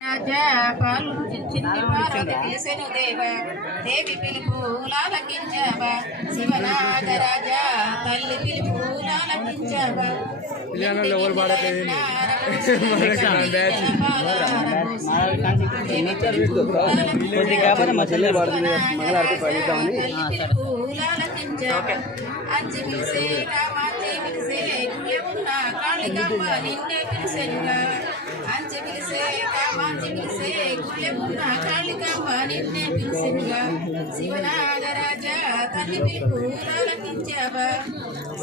రాజా పాలు చిన్ని పార్వతి పిలిసెను దేవా దేవి పిలుపు లాలకించావా శివనాగరాజా తల్లి పిలుపు లాలకించావా అంచి పిలిసే కామాంచి పిలిసే గుయ్యమున్న కాళికమ్మ నిన్నే పిలిసెనుగా అంచి పిలిసే కామాంచి పిలిసే గుయ్యమున్న కాళికమ్మ నిన్నే పిలిసెనుగా శివనాగరాజా తల్లి పిలుపు లాలకించావా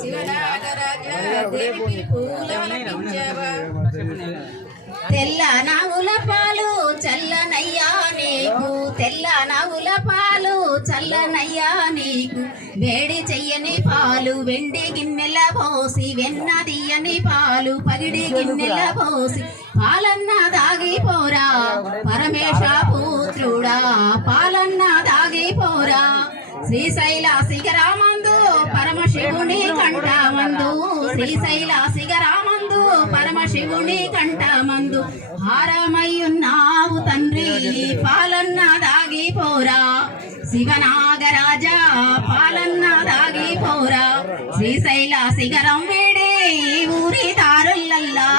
శివనాగరాజా దేవి పిలుపు లాలకించావా తెల్ల నావుల పాలు చల్లనయ్యా నీకు తెల్ల నావుల పాలు చల్లనయ్యా నీకు వేడి చెయ్యని పాలు వెండి గిన్నెల పోసి వెన్న తీయని పాలు పగిడి గిన్నెల పోసి పాలన్న దాగిపోరా పరమేశ పుత్రుడా పాలన్న దాగిపోరా శ్రీశైల శిఖరామందు పరమశివుని కంఠమందు శ్రీశైల శిఖరామందు పరమశివుని కంఠమందు హారమయ్యున్నావు తండ్రి పాలన్న దాగిపోరా శివనాగరాజా పాలన్న దాగిపోరా శ్రీశైల శిఖరం వీడి ఊరి దారులల్లా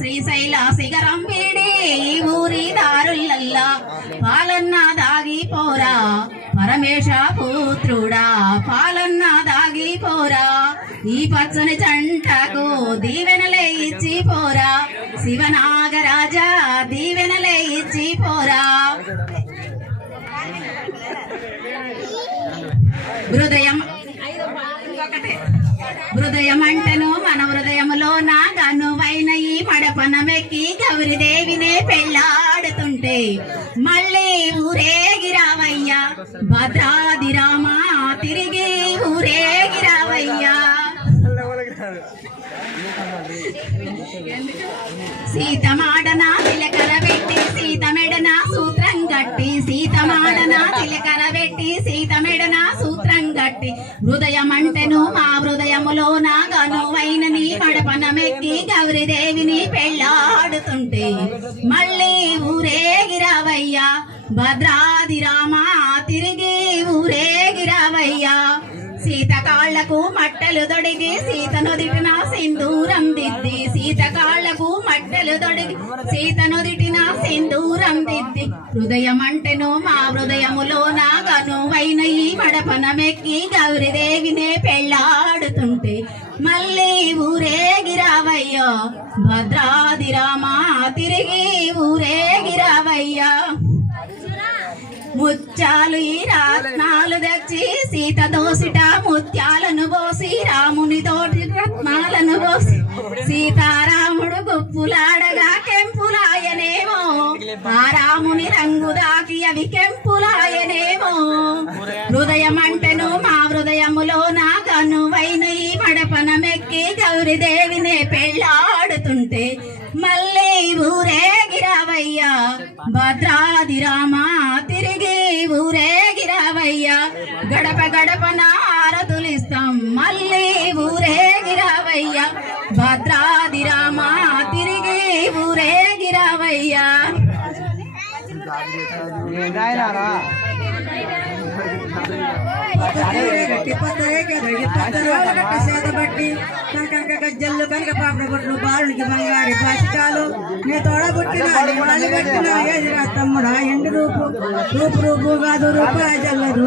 శ్రీశైల శిఖరం వీడి ఊరి దారులల్లా పాలన్న దాగిపోరా పరమేశ పుత్రుడా పాలన్న దాగిపోరా ఈ పచ్చని చంటకు దీవెనలే ఇచ్చి పోరా శివనాగరాజా దీవెనలే ఇచ్చి పోరా హృదయం అంటను మన హృదయములో నా గనువైన ఈ మడపనమెక్కి గౌరీదేవినే పెళ్ళాడుతుంటే మళ్ళీ ఊరేగిరావయ్యా భద్రాది రామా తిరిగి ఊరేగిరావయ్యా సీతమాడన తిలకర పెట్టి సీతమెడన సూత్రం గట్టి సీతమాడన తిలకర పెట్టి సీతమెడన సూత్రం గట్టి హృదయం అంటెను మా హృదయములో నా గనువైన నీ మడపనమెక్కి గౌరీదేవిని పెళ్ళాడుతుంటే మళ్ళీ ఊరేగిరావయ్యా భద్రాది రామా తిరిగి ఊరేగిరావయ్యా సీత కాళ్లకు మట్టలు తొడిగి సీత నొదిటిన సింధూరం దిద్ది సీత కాళ్లకు మట్టలు తొడిగి సీత నొదిటిన సింధూరం దిద్ది హృదయం అంటెను మా హృదయములో నా గనువైన ఈ మడపనమెక్కి గౌరీదేవినే పెళ్ళాడుతుంటే మళ్ళీ ఊరేగిరావయ్యా భద్రాది రామా తిరిగి ఊరేగిరావయ్యా ముత్యాలు ఈ రత్నాలు తెచ్చి సీత దోసిట ముత్యాలను పోసి రాముని తోటి రత్నాలను పోసి సీతారాముడు గుప్పులాడగా కెంపులాయనేమో ఆ రాముని రంగు దాకి అవి కెంపులాయనేమో హృదయం అంటెను మా హృదయములో నా కనువైన ఈ మడపనమెక్కి గౌరీదేవినే పెళ్ళాడుతుంటే మళ్ళీ ఊరేగిరావయ్యా భద్రాది రామా తిరిగి ఊరేగిరావయ్యా గడప గడపన ఆరతులిస్తాం మళ్ళీ ఊరేగిరావయ్యా భద్రాది రామా తిరిగి ఊరేగిరావయ్యా గజ్జల్లు కనుక పాపడ బొట్లు బాలునికి బంగారి పాచికాలు నీ తోడబుట్టిన పెట్టిన ఏది రా తమ్ముడా ఎండు రూపు రూపు రూపు కాదు రూపాయ జల్లదు